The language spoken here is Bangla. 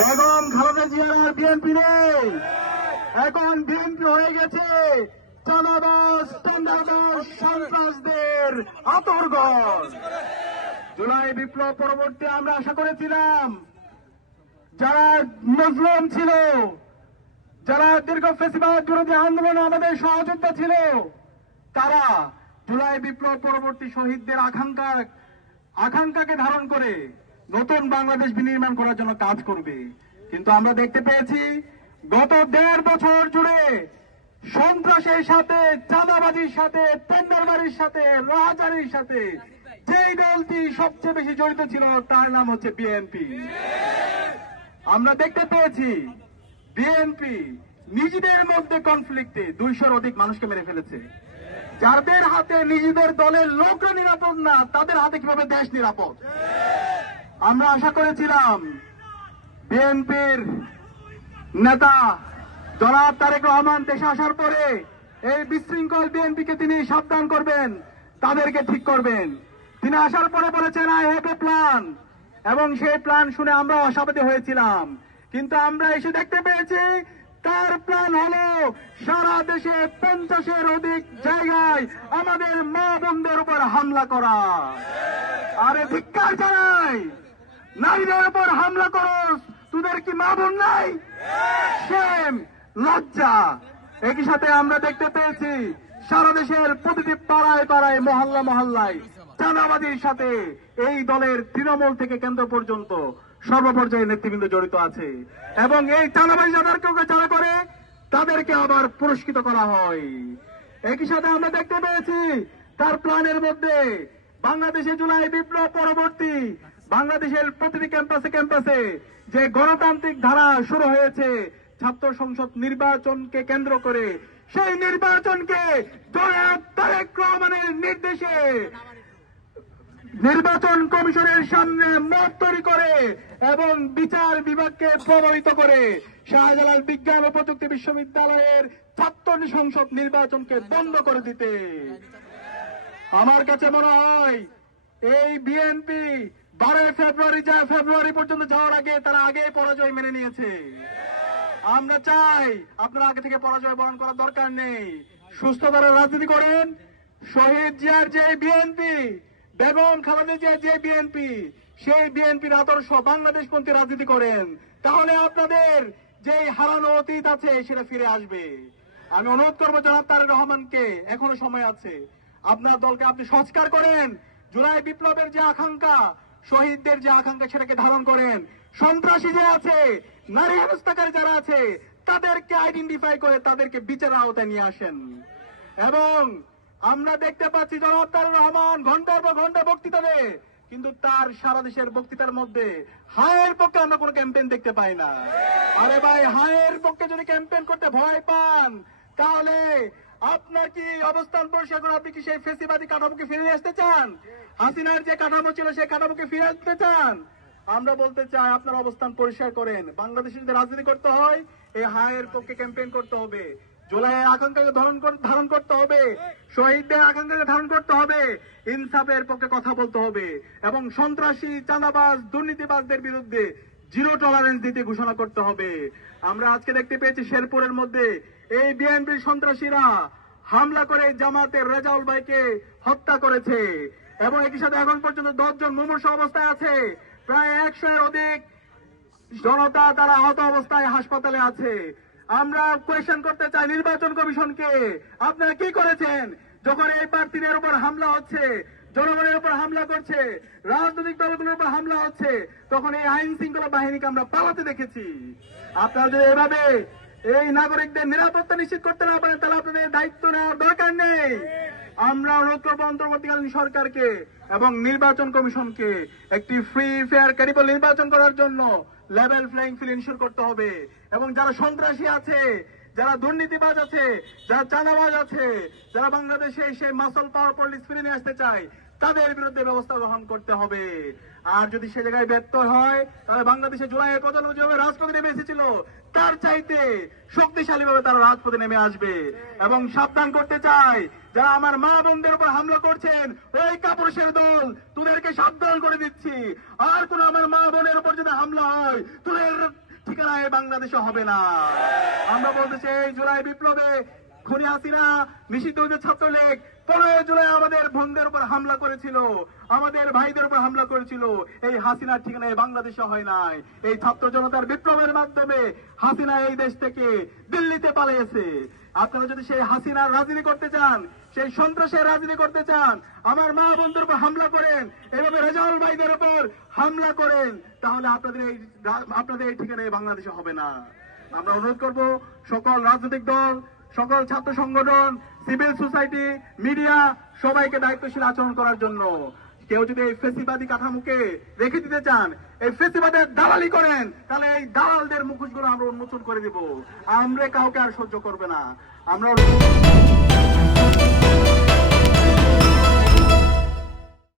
বেগম খালেদা জিয়ার আর বিএনপি নেই। এখন বিএনপি হয়ে গেছে চাঁদাবাজ টেন্ডারবাজ সন্ত্রাসদের আতরঘর। জুলাই বিপ্লব পরবর্তী আমরা আশা করেছিলাম যারা মুসলিম ছিল, যারা দীর্ঘ ফেসিবাদ বিরোধী আন্দোলনে আমাদের সহযোদ্ধা ছিল, তারা জুলাই বিপ্লব পরবর্তী শহীদদের আকাঙ্ক্ষাকে ধারণ করে নতুন বাংলাদেশ বিনির্মাণ করার জন্য কাজ করবে। কিন্তু আমরা দেখতে পেয়েছি গত 1.5 বছর জুড়ে সন্ত্রাসের সাথে, চাঁদাবাজির সাথে, টেন্ডারবাজির সাথে, রাহাজারির সাথে যেই দলটি সবচেয়ে বেশি জড়িত ছিল তার নাম হচ্ছে বিএনপি। আমরা দেখতে পেয়েছি বিএনপি নিজেদের মধ্যে কনফ্লিক্টে 200-র অধিক মানুষকে মেরে ফেলেছে। যাদের হাতে নিজেদের দলের লোকরা নিরাপদ না, তাদের হাতে কিভাবে দেশ নিরাপদ? আমরা আশা করেছিলাম বিএনপির নেতা জনাব তারেক রহমান দেশে আসার পরে এই বিশৃঙ্খল বিএনপিকে তিনি সাবধান করবেন, তাদেরকে ঠিক করবেন। তিনি আসার পরে বলেছেন আই হ্যাভ এ প্ল্যান, এবং সেই প্ল্যান শুনে আমরা আশাবাদী হয়েছিলাম। কিন্তু আমরা এসে দেখতে পেয়েছি তার প্ল্যান হলো সারা দেশে 50-এর অধিক জায়গায় আমাদের মা বোনদের উপর হামলা করা। আরে ধিক্কার জানাই, নারীদের উপর হামলা করস, তোদের কি মা বোন নাই? শেম, লজ্জা। একই সাথে আমরা দেখতে পেয়েছি সারা দেশের প্রতিটি পাড়ায় পাড়ায়, মহল্লা মহল্লায় চাঁদাবাজির সাথে এই দলের তৃণমূল থেকে কেন্দ্র পর্যন্ত সর্বপর্যায়ে নেতৃবৃন্দ জড়িত আছে, এবং এই চাঁদাবাজি যাদেরকে যারা করে তাদেরকে আবার পুরস্কৃত করা হয়। একই সাথে আমরা দেখতে পেয়েছি তার প্ল্যানের মধ্যে বাংলাদেশে জুলাই বিপ্লব পরবর্তী বাংলাদেশের প্রতিটি ক্যাম্পাসে যে গণতান্ত্রিক ধারা শুরু হয়েছে ছাত্র সংসদ নির্বাচনকে কেন্দ্র করে, সেই নির্বাচনকে জনাব তারেক রহমানের নির্দেশে নির্বাচন কমিশনের সামনে মত তৈরি করে এবং বিচার বিভাগকে প্রভাবিত করে শাহজালাল বিজ্ঞান ও প্রযুক্তি বিশ্ববিদ্যালয়ের ছাত্র সংসদ নির্বাচনকে বন্ধ করে দিতে। আমার কাছে মনে হয় এই বিএনপি 12 ফেব্রুয়ারি পর্যন্ত যাওয়ার আগে তারা আগে পরাজয় মেনে নিয়েছে। আমরা চাই আপনারা আগে থেকে পরাজয় বরণ করার দরকার নেই, সুস্থতার রাজনীতি করেন। শহীদ জিয়ার যে বিএনপি, বেগম খালেদা জিয়ার যে বিএনপি, সেই বিএনপির আদর্শ বাংলাদেশপন্থী রাজনীতি করেন, তাহলে আপনাদের যে হারানো অতীত আছে সেটা ফিরে আসবে। আমি অনুরোধ করবো জনাব তারেক রহমানকে, এখনো সময় আছে, আপনার দলকে আপনি সংস্কার করেন। জুলাই বিপ্লবের যে আকাঙ্ক্ষা, শহীদদের যে আকাঙ্ক্ষা, সেটাকে ধারণ করেন। সন্ত্রাসী যে আছে, নারী হেনস্থাকারী যারা আছে, তাদেরকে আইডেন্টিফাই করে তাদেরকে বিচারের আওতায় নিয়ে আসেন। এবং আমরা দেখতে পাচ্ছি জনাব তারেক রহমান ঘন্টার পর ঘন্টা বক্তৃতা দেয়, কিন্তু তার সারা দেশের বক্তৃতার মধ্যে হায়ের পক্ষে আমরা কোনো ক্যাম্পেইন দেখতে পাই না। আরে ভাই, হায়ের পক্ষে যদি ক্যাম্পেইন করতে ভয় পান, তাহলে আপনার কি অবস্থান পরিষ্কার করে আপনি কি সেই ফেসিবাদী কাঠামোকে ফিরে আসতে চান? হাসিনার যে কাঠামো ছিল সেই কাঠামোকে ফিরে আসতে চান? আমরা বলতে চাই আপনার অবস্থান পরিষ্কার করেন। বাংলাদেশে যদি রাজনীতি করতে হয় এই হায়ের পক্ষে ক্যাম্পেইন করতে হবে, জুলাইয়ের আকাঙ্ক্ষাকে ধারণ করতে হবে, শহীদদের আকাঙ্ক্ষাকে ধারণ করতে হবে, ইনসাফের পক্ষে কথা বলতে হবে, এবং সন্ত্রাসী, চাঁদাবাজ, দুর্নীতিবাজদের বিরুদ্ধে জিরো টলারেন্স দিতে ঘোষণা করতে হবে। আমরা আজকে দেখতে পেয়েছি শেরপুরের মধ্যে এই বিএনপির সন্ত্রাসীরা হামলা করে জামাতের রেজাউল ভাইকে হত্যা করেছে, এবং একই সাথে এখন পর্যন্ত 10 জন মুমূর্ষু অবস্থায় আছে। প্রায় 100-এর অধিক জনতা তারা আহত অবস্থায় হাসপাতালে আছে। আমরা কোয়েশ্চেন করতে চাই নির্বাচন কমিশনকে, আপনারা কি করেছেন? যখন এই প্রার্থীদের উপর হামলা হচ্ছে, জনগণের উপর হামলা করছে, রাজনৈতিক দলগুলোর উপর হামলা হচ্ছে, তখন এই আইন শৃঙ্খলা বাহিনীকে আমরা পালাতে দেখেছি। আপনারা যদি এভাবে এই নাগরিকদের নিরাপত্তা নিশ্চিত করতে না পারেন, তাহলে আপনাদের দায়িত্ব নেওয়ার দরকার নেই। আমরা অনুরোধ করবো অন্তর্বর্তীকালীন সরকারকে এবং নির্বাচন কমিশনকে একটি ফ্রি, ফেয়ার, ক্রেডিবল নির্বাচন করার জন্য লেভেল প্লেইং ফিল্ড ইনশিওর করতে হবে, এবং যারা সন্ত্রাসী আছে, যারা দুর্নীতিবাজ আছে, যারা চাঁদাবাজ আছে, যারা বাংলাদেশে সেই মাসল পাওয়ার পলিটিক্স ফিরে নিয়ে আসতে চায়, তাদের বিরুদ্ধে ব্যবস্থা গ্রহণ করতে হবে। আর যদি সে জায়গায় ব্যর্থ হয়, তাহলে বাংলাদেশে জুলাইয়ের প্রজন্ম যেভাবে রাজপথে নেমে এসেছিল তার চাইতে শক্তিশালী ভাবে তারা রাজপথে নেমে আসবে। এবং সাবধান করতে চাই, যারা আমার মা বোনদের উপর হামলা করছেন, ওই কাপুরুষের দল, তোদেরকে সাবধান করে দিচ্ছি, আর কোন আমার মা বোনের উপর যদি হামলা হয়, তোদের ঠিকানা এই বাংলাদেশে হবে না। আমরা বলতে চাই, জুলাই বিপ্লবে খুনি হাসিনা, নিষিদ্ধ ছাত্রলীগ 15 জুলাই আমাদের বোনদের উপর হামলা করেছিল, আমাদের ভাইদের উপর হামলা করেছিল। এই হাসিনার ঠিকানা এই বাংলাদেশে হয় নাই। এই ছাত্র জনতার বিপ্লবের মাধ্যমে হাসিনা এই দেশ থেকে দিল্লিতে পালিয়েছে। আপনারা যদি সেই হাসিনার রাজনীতি করতে চান, সেই সন্ত্রাসের রাজনীতি করতে চান, আমার মা বন্ধুর উপর হামলা করেন, এভাবে রেজাউল ভাইদের উপর হামলা করেন, তাহলে আপনাদের এই ঠিকানা এই বাংলাদেশে হবে না। আমরা অনুরোধ করব সকল রাজনৈতিক দল, সকল ছাত্র সংগঠন, সিভিল সোসাইটি, মিডিয়া সবাইকে দায়িত্বশীল আচরণ করার জন্য। কেউ যদি এই ফেসিবাদী কাঠামোকে রেখে দিতে চান, এই ফেসিবাদের দালালি করেন, তাহলে এই দালালদের মুখোশগুলো আমরা উন্মোচন করে দিব। আমরা কাউকে আর সহ্য করবে না। আমরা